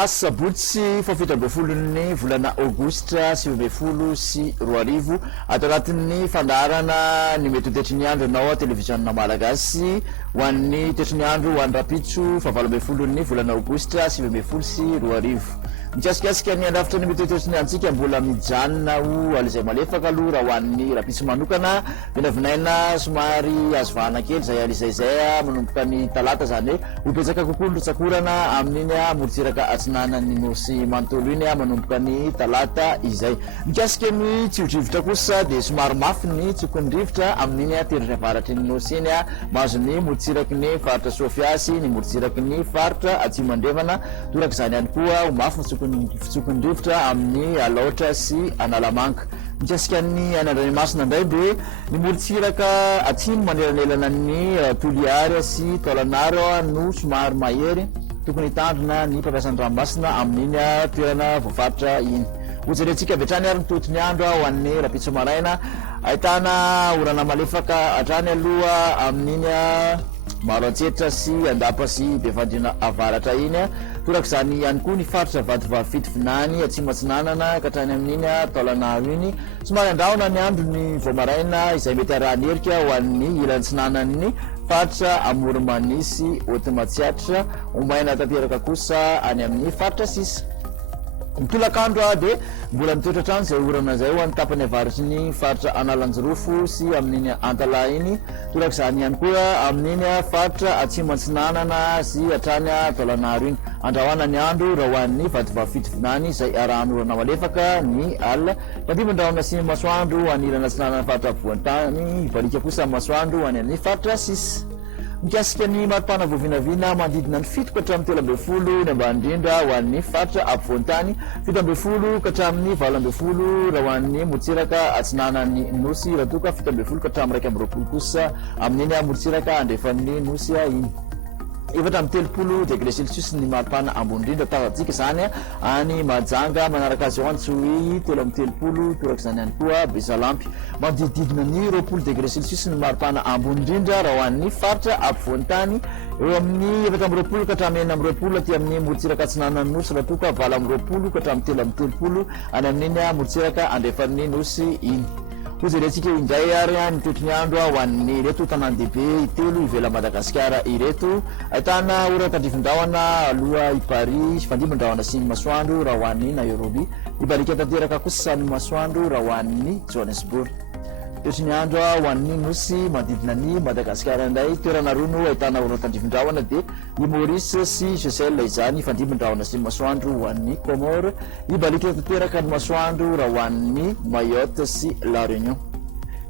Asabotsy fafitambefolon'ny volana Aogositra 2024 ato anatin'ny fandarana ny mety tetry ny andro anao televiziona malagasy ho an'ny tetry ny andro ho an'ny rapitso fa 20 volana Aogositra 2024 mikasika ny andafitra ny mety tetry ny antsika mbola mijanona ho alizay malefaka aloha raha ho an'ny rapitso manokana vinavinaina somary azo vahana kely zay alizay manomboka ny talata zany ho betsaka kokoa ny rotsakorana amin'iny morotsiraka atsinanany nosy mantolo iny manomboka ny talata izay mikasika ny tsiodrivotra kosa dia somary mafy ny tsokondrivotra amin'iny teritra avaratry ny nosy iny mahazo ny morotsiraky ny faritra sofiasy ny morotsiraky ny faritra atsimandrevana toraka izany ihany koa ho mafy tsokondrivotra amin'ny alaotra sy analamanka mikasika ny anandranomasina indray dia ny morotsiraka atsimo manelanelana ny toliary sy taolanaro no somary mahery tokony hitandrina ny mpampiasany ranomasina amin'iny toerana voafaritra iny hojerentsika vetrany ary mitotony andro ho an'ny rapitso maraina ahitana orana malefaka hatrany aloha amin'iny maro antsetra sy andapa sy befandrina avaratra iny toraka izany ihany koa ny faritra vadivavifitovinany atsimo atsinanana katrany amin'iny taolanaro iny somary andrahona ny andro ny voamaraina izay mety arahanerika ho an'ny ilantsinanany faritra amoromanisy otimatsiatra omaina tanteraka kosa any amin'ny faritra sisa mitolakandro dia mbola mitoetra trano zay orana zay ho an'ny tapany avaratry ny faritra analanjirofo sy amin'iny antala iny toraka izany ihany koa amin'iny faritra atsimo antsinanana sy hatrany taolanaro iny andrahoana ny andro raha ho an'ny vadivavifitovinany zay arahan'orana malefaka ny alina fandimbandrahona sy masoandro ho an'ilana atsinanana faritra ampovoantany ibalika kosa masoandro ho any amin'ny faritra sisy mikasika ny maripana voavinavina mandidina ny 7 katramin'ny 12 ny ambandrindra ho an'ny faritra ampovoantany 17 katramin'ny 20 raha ho an'ny morotsiraka atsinanany nosy raha toka 17 katramin'ny 120 kosa amin'iny morotsiraka andrefan'ny nosy iny efatra amin'ny 30 degré celsius ny maripana ambondrindra tavatsika zany any majanga manaraka azy ao antsoy 3 amin'ny 30 toraka izany ihany koa besalampy manodididina ny 20 degré celsius ny maripana ambondrindra raha ho an'ny faritra ampovoantany eo amin'ny efatra amin'ny 20 katramin'ny 4 amin'ny 20 aty amin'ny morotsiraka atsinanany nosy raha toka 7 amin'ny 20 katramin'ny 3 amin'ny 30 any amin'iny morotsiraka andrefan'ny nosy iny hojerentsika indray ary nitoetry ny andro ho an'ny ireto tanàn-dehibe itelo ivela Madagasikara ireto ahitana ora tandrivindrahona aloha i Paris fandimbandrahona sy ny masoandro raha ho an'ny Nairobi ibalika tanteraka kosa ny masoandro raha ho an'ny Johannesburg toetry ny andro ho an'ny nosy manodidina ny Madagasikara indray toerana roa no ahitana ora tandrivindrahona dia i Maurice sy Seychelles izany fandimbandrahona sy ny masoandro ho an'ny Comore ibalika tanteraka ny masoandro raha ho an'ny Mayotte sy La Réunion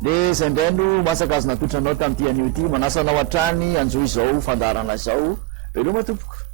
dia izay indray no masaka azo natotranao tamin'ity anio ity manasanao hatrany anjo izao fandarana izao veloma tompoko.